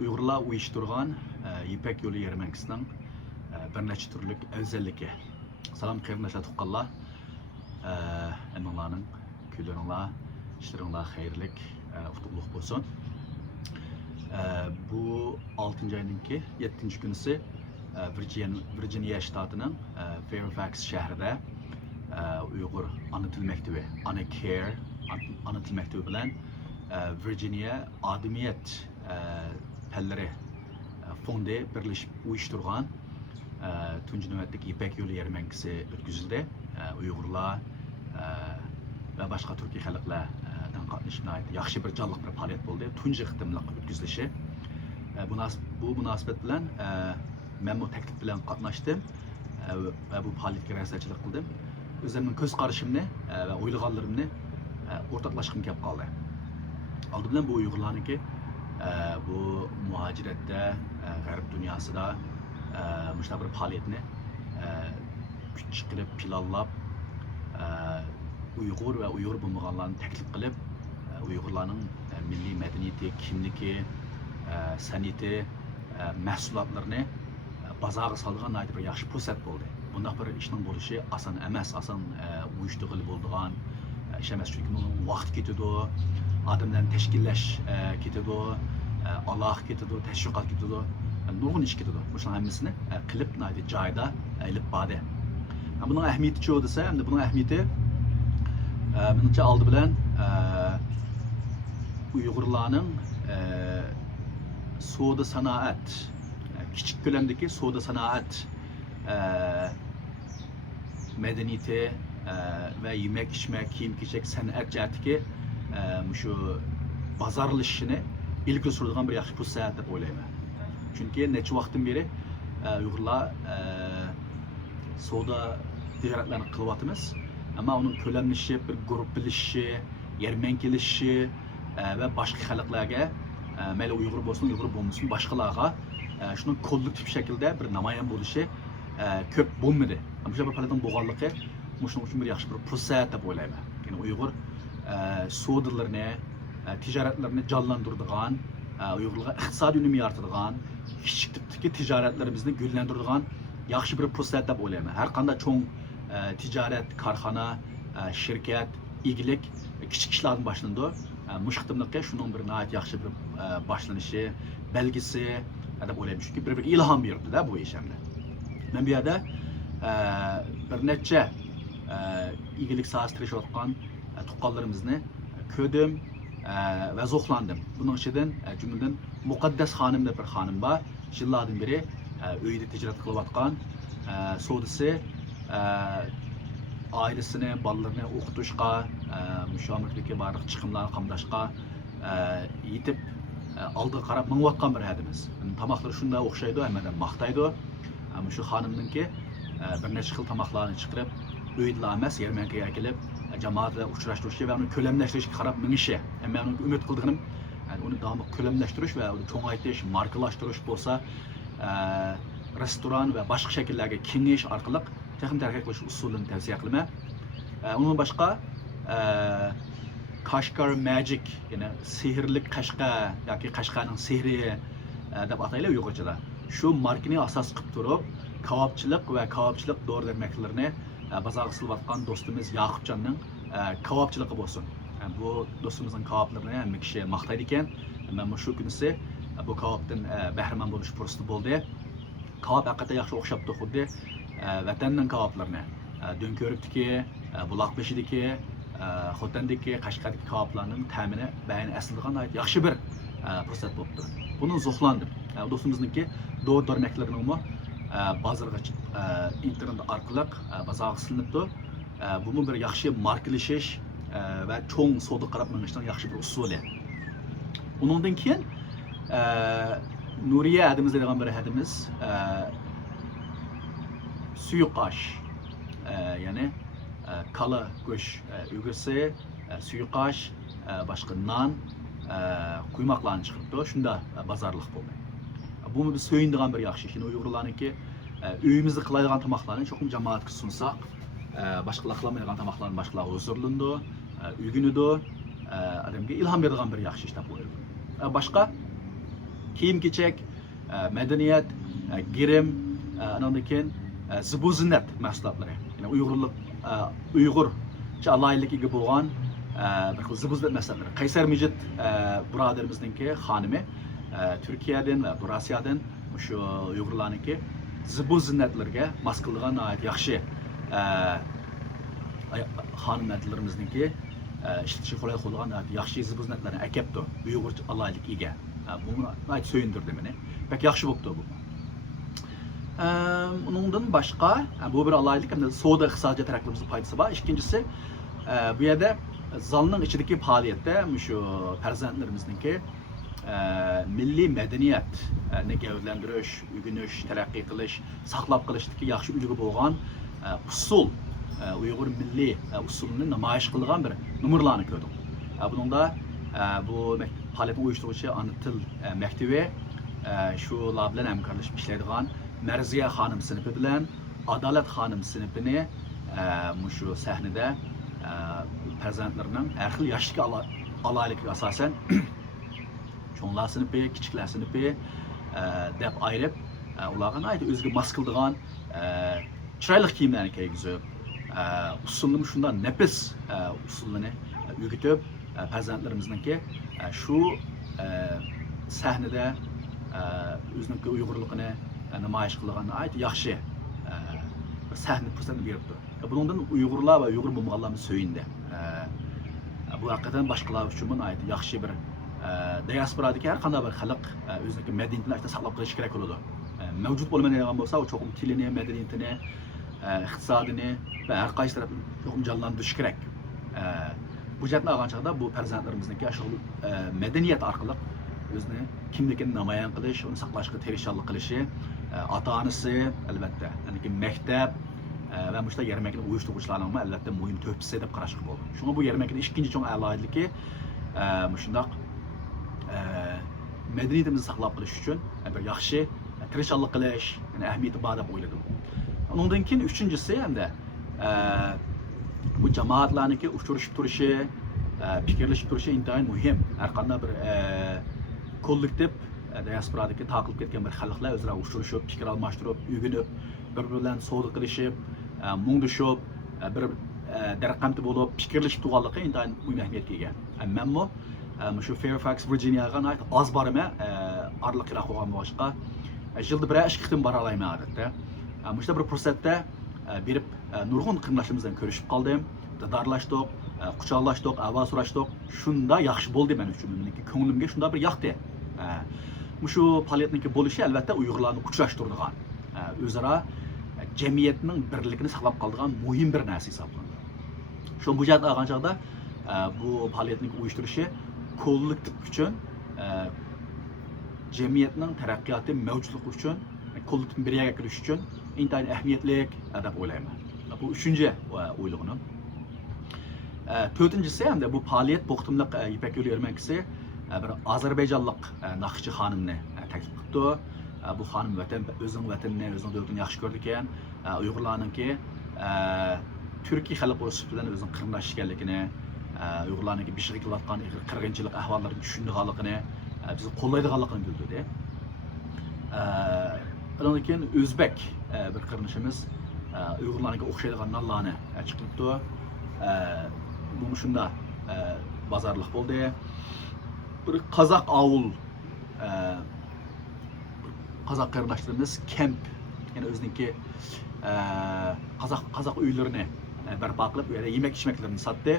Uyg'urlar uyushtirgan Ipak yo'li yarmarkasining bir necha turlik afzalligi. Salom qarindoshlar tuqqanlar. Hammalarning kunlaringlar, ishlaringlar xayrlik, utuqliq bo'lsin. Bu 6 ayninki 7 kunisi Virginia shtatining Fairfax shahrida Uyg'ur ana til maktabi, ana care ana til maktabi bilan Virginia adamiyat pəllləri fondi birləşib uyuşturğan tunji növbətdəki İpək yolu yarmarkası ötküzüldü. Uyğurlar və başqa Türkiyə xalqlardan qatnashib yaxşı bir canlıq bir fəaliyyət oldu. Tunji qitimliq ötküzülüşü. Bu münasibət bilan mən bu təklif bilan qatnaşdım və bu fəaliyyətə rəsədçilik qıldım. Özümün göz qarışımını və oylaganlarımı ortaqlaşqım kelib qaldı. Aldı bilan bu Uyğurlarnınki bu muhacirette, G'arb dünyasida müştə bir fəaliyyətini küçük qilib, planlab, Uyğur və Uyğur bulmağanlarını təklif qilib, Uyğurların milli mədəniyyəti, kimligi, sənəti, məhsullatlarını bazara saldıran bir yaxşı fürsət oldu. Bundaq bir işin buluşu asan emas, asan uyuştuğulu bulduğan iş emas, çünki bunun vaxt getidi, adamdan təşkilləş getidi, Allah getidi, təşviqat getidi, nurgun iş getidi. Bunun hamısını qilib, joyda ilib badi. Bunun əhəmiyyəti çoğu desa, həm də bunun əhəmiyyəti menimcə aldı bilən Uyğurlarning savdo sanoat, kichik ko'lamdagi savdo sanoat madaniyati və yemək, içmək, kiyim-kechak san'at jihatdagi shu bozorlashishini ilgari suradigan bir yaxshi fursat deb o'ylayman. Chunki necha vaqtdan beri Uyg'urlar savdo tijoratlarni qilyapmiz, ammo uning ko'lamlashishi, bir guruhlashishi, yarmarkalashishi və başqa xalqlarga, mayli Uyg'ur bo'lsin, Uyg'ur bo'lmasin, boshqalarga shuni kollektiv shaklda bir namoyon bo'lishi ko'p bo'lmadi. Shu bir paladan bo'lganligi shuning uchun bir yaxshi bir fursat deb o'ylayman. Ya'ni Uyg'ur savdolarni, tijoratlarni jonlantiradigan, Uyg'urlarga iqtisodiy unum yaratadigan, kichik tipdagi tijoratlarimizni gullantiradigan yaxshi bir fursat deb o'ylayman. Har qanday cho'ng tijorat, korxona, shirkat, igilik kichik ishlardan boshlandi. Mushqitimlikqa shuning bir nihoyat yaxshi bir boshlanishi, belgisi deb o'ylayman. Chunki bir ilhom berdi-da bu ish hamda. Men bu yerda bir necha igilik sohasida tirishayotgan tuqqanlarimizni ko'rdim və zo'qlandim. Bunun ichidan jumladan Muqaddas xonim deb bir xonim bor. Yillardan beri uyda tijorat qilayotgan, savdosi ailesini, bolalarni o'qitishga, mushomirlikka barliq chiqimlarni qamdashga yetib oldiga qarab minayotgan bir hadimiz. Tamoqlari shunday o'xshaydi, hammadan maqtaydi. Shu xonimninki bir necha xil tamoqlarni chiqarib, uyda emas, yarmarkaga kelib, jamoatla uchrashtirishi və onu ko'lamlashtirishga qarab minishi. Men uni umid qilganim, uni davomli ko'lamlashtirish və uni cho'ngaytirish, markalashtirish bo'lsa, restoran və boshqa shakllarga kengayish orqali texnik taraqqiy qilish usulini tavsiya qilaman. Undan boshqa Qashqar Magic, ya'ni sehrli Qashqa yoki Qashqarning sehri deb ataylar Uyg'urchada. Shu markani asos qilib turib, kavobchilik va kavobchilik dori-darmoqlarini bozorga silayotgan do'stimiz Yaqubjonning kavobchiligi bo'lsin. Bu do'stimizning kavoblarini hamma kishi maqtaydi ekan. Men shu kunisi bu kavobdan bahramand bo'lish fursati bo'ldi. Kavob haqiqatda yaxshi o'xshabdi, xuddi vatanning kavoblarini. Do'nko'rikdagi, buloqbeshidagi, Xotandagi, Qashqardagi kavoblarning ta'mini bayani aslida yaxshi bir fursat bo'ldi. Buni zo'qlandim. Do'stimizniki dori-darmoqlarini bozorga internet orqali bozorga silinibdi. Bu bir yaxshi markalashish va cho'ng savdo qarab minishning yaxshi bir usuli. Undan keyin Nuriya adimiz degan bir hadimiz suyuqosh, ya'ni kala go'sht o'g'isi, suyuqosh, boshqa non, quymoqlarni chiqibdi. Shunda bozorlik bo'ldi. Bu biz so'yindigan bir yaxshi ish. Uyg'urlarniki uyimizda qiladigan tamoqlarni cho'qim jamoatga sunsak, boshqalar qilmaydigan tamoqlarni boshqalar huzurlandi, uygunidi, odamga ilhom beradigan bir yaxshi ish deb o'ylayman. Boshqa kiyim-kechak, madaniyat, girim, andan keyin zibu zinnat mahsulotlari. Ya'ni Uyg'urcha alaylikka bo'lgan bir xil zibu zinnat mahsulotlari. Qaysar Mijit birodarimizningki xonimi Turkiyadan va Rossiyadan shu Uyg'urlarniki zibu zinnatlarga mos qilgan yaxshi xonimlarimizningki işletici kolay kullan yaxşı zibuznatlarını akepti Uyg'urcha alaylik ega. Bunu ayt söyündirdi meni. Pek yaxşı bo'ldi bu. Onundan başqa bu bir alaylik hem de soda iqtisodiy taraqqiyotimizni foydasi bor. İkincisi bu yerda zalning ichidagi faoliyatda shu farzandlarimizningki milliy madaniyatni gavdalantirish, o'rganish, taraqqiy qilish, saqlab qolishdagi yaxshi ulgu bo'lgan usul Uyghur milliy usulini namoyish qilgan bir numurlarni ko'rdim. Buningda bu faoliyatni uyushtiruvchi ana til maktabi shular bilan hamkorlashib ishlaydigan Marziya xonim sinfi bilan Adolat xonim sinfini shu sahnada farzandlarining har xil yoshga alayligiga asosan cho'nglar sinfi, kichiklar sinfi deb ayirib ularga o'ziga mos qiladigan chiroyli kiyimlarni kiygizib usulni shundan nefis usulini o'rgatib farzandlarimizniki shu sahnada o'zining Uyg'urligini namoyish qilgan yaxshi sahna fursatini beribdi. Bundan Uyg'urlar va Uyg'ur bo'lmaganlarni söyindi. Bu haqiqatan boshqalar uchun yaxshi bir diasporadagi har qanday bir xalq o'zining madaniyatini saqlab qolish kerak bo'ladi. Mavjud bo'lmagan bo'lsa, u cho'qim tilini, madaniyatini, iqtisodini va har qaysi tarafini cho'qim jonlantirish kerak. Bu jihatni olgan chog'da bu farzandlarimizniki shu madaniyat orqali o'zini kimligini namoyon qilish, uni saqlashga tirishchilik qilishi, ota-onasi albatta, ya'ni maktab va mushta yarmarkani uyushtiruvchilarning albatta muhim to'pisi deb qarashga bo'ladi. Shunga bu yarmarkani ikkinchi cho'ng aloyidligi shundoq madaniyatimizni saqlab qolish uchun bir yaxshi tirishchilik qilish, ya'ni ahamiyati bor deb o'yladim. Ondan keyin üçüncüsü hem de bu cemaatlarniki uçuruşup turuşu, fikirleşip turuşu intayin muhim. Her qanday bir kollektiv diasporadaki taqilib ketgan bir xalqlar o'zaro uçuruşup, fikir almashtirib, o'rganib, bir-biridan savdo qilishib, mungdishib, bir darqamti bo'lib, fikirlashib turganligi intayin muhim ahamiyatga ega. Ammo shu Fairfax, Virginiyaga oz borma, orliqroq bo'lgan boshqa yilda bir ish qitim bora olmayman odatda. Müşte bir fursatda berib nurg'un qimlashimizdan ko'rishib qoldim, didarlashdik, quchoqlashdik, avval so'rashdik. Shunda yaxshi bo'ldi men uchun. Meniki ko'nglimga shunda bir yoqdi. Shu faoliyatniki bo'lishi albatta Uyg'urlarni uchrashtiradigan, o'zaro jamiyatning birligini saqlab qoladigan muhim bir narsa hisoblanadi. Shu bu jihat olgan chog'da bu faoliyatning uyushtirishi kollektiv uchun jamiyatning taraqqiyoti mavjudligi uchun kollektiv bir yerga kirish uchun intayin ahamiyatli deb o'ylayman. Bu üçüncü o'ylig'im. To'rtinchisi hamda bu faoliyat bu qitimliq Ipak yo'li yarmarkasi bir Ozarbayjonlik naqshchi xonimni taklif qildi. Bu xonim o'zining vatanini, o'zining davlatini yaxshi ko'rdi ekan. Uyg'urlarningki Turkiy xalq urushi bilan o'zining qirnash ekanligini, Uyg'urlarningki beshig'i qilayotgan qirg'inchilik ahvollarini tushunganligini, bizni qo'llaydiganligini bildirdi. Ondan keyin O'zbek bir qirnishimiz Uyg'urlarga o'xshaydigan nonlarni chiqibdi. Bu shunda bozorliq bo'ldi. Bir Qozoq avul Qozoq qarindoshlarimiz kamp, ya'ni o'ziniki Qozoq uylarini barpo qilib, u yerda yemak-ichmaklarni sotdi.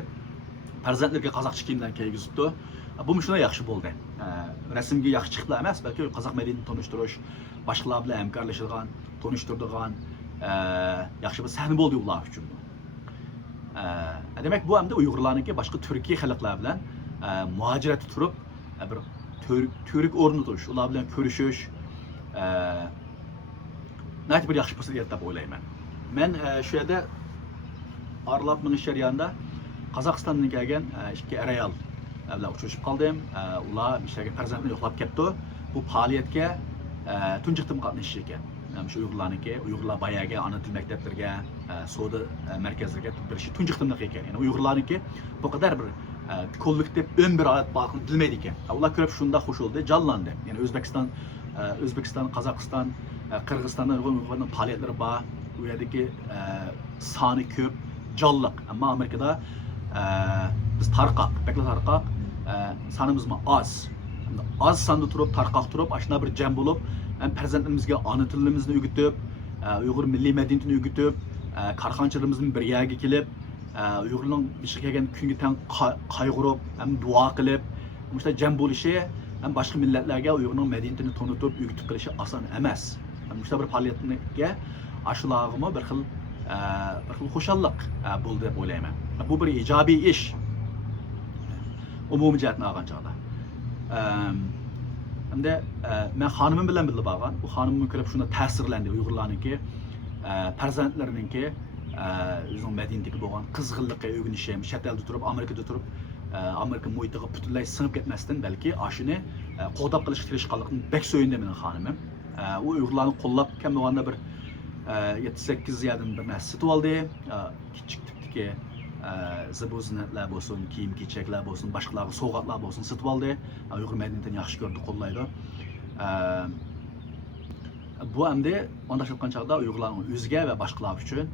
Farzandlarga qozoqcha kiyimlar kiygizibdi. Bu shuna yaxshi bo'ldi. Rasmga yaxshi chiqdi emas, balki qozoq madaniyatini tanishtirish, boshqalar bilan hamkorlashadigan, tanishtiradigan yaxshi bir sahna bo'ldi ular uchun. Demak, bu hamda Uyg'urlarniki boshqa Turkiy xalqlar bilan muhojiratda turib, bir turk o'rnatish, ular bilan ko'rishish nayt bir yaxshi fursat deb o'ylayman. Men shu yerda aralab minish jarayonida Qozog'istondan kelgan ikki ayol bilan uchrashib qoldim. Ular ishlarga farzandni yo'qlab ketdi. Bu faoliyatga tunji qitim qatnashish ekan. Shu Uyg'urlarniki, Uyg'urlar boyaga ana til maktablarga, savdo markazlariga birishi tunji qitimliq ekan. Ya'ni Uyg'urlarniki bu qadar bir kollektiv ön bir hayat bağını bilmeydi ki. Ular körüp şunda hoş oldu, canlandı. Yani Özbekistan, Kazakistan, Kırgızistan'da Uygurların faaliyetleri var. Bu yerdeki sani köp, canlılık. Ama Amerika'da biz bekle tarqaq, sanımız mı az. Az sanda turup, tarqaq turup, aşına bir cem bulup, perzentlerimizge ana tilimizni ögütüp, Uygur milli medeniyetini ögütüp, karxançılarımızın bir yerге kelip, Uygurların bir şey kelgen künge ten qayg'urup, dua qilib, işte cem buluşu, başka milletlerge Uygurların medeniyetini tonutup, ögütüp qilishi asan emas. İşte bir faaliyetine aşılağımı bir xil xo'shalliq bo'ldi deb o'ylayman. Bu bir ijobiy ish. Umumiy jihatdan olgan chog'da. Hamda men xonimim bilan birga borgan. Bu xonimim ko'rib shunda ta'sirlandi Uyg'urlarningki farzandlarininki o'zining madaniyatiga bo'lgan qizg'inlikqa o'rganishi, chet elda turib, Amerikada turib, Amerika muhitiga butunlay singib ketmasdan balki ashuni qo'dab qilishga tirishqanlikni bek so'yindi mening xonimim. U Uyg'urlarni qo'llab kam bo'lganda bir 7-8 yerden bir narsa sitib oldi. Kichik tipdagi zibu zinatlar bo'lsin, kiyim-kechaklar bo'lsin, boshqalarga sovg'atlar bo'lsin sitib oldi. Uyg'ur madaniyatini yaxshi ko'rdi, qo'llaydi. Bu hamda onda shunday chog'da Uyg'urlarning o'ziga va boshqalar uchun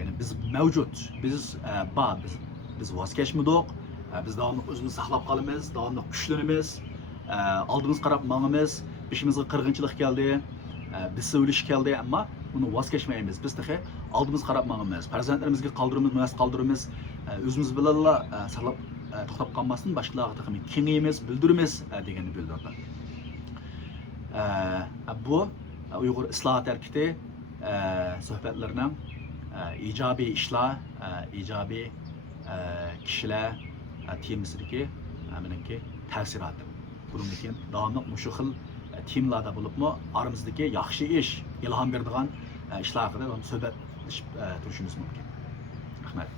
ya'ni biz mavjud, biz voz kechmadik, biz davomli o'zimizni saqlab qolamiz, davomli kuchlanamiz, oldimizga qarab mangamiz, beshimizga qirg'inchilik keldi, biz o'lish keldi, ammo bunu voz kechmaymiz. Biz tahi oldimizga qarab mangamiz, farzandlarimizga qoldiramiz, o'zimiz bilan saqlab to'xtab qolmasdan boshqalarga tahi kengaymiz, bildiramiz deganni bildirdi. Bu Uyg'ur islohot harakati suhbatlarining ijobiy ishlar, ijobiy kishilar temasidagi menimki ta'siroti. Bundan keyin davomli shu xil teamlarda bo'libmi, oramizdagi yaxshi ish, ilhom beradigan ishlar haqida suhbatlashib turishimiz mumkin. Rahmat.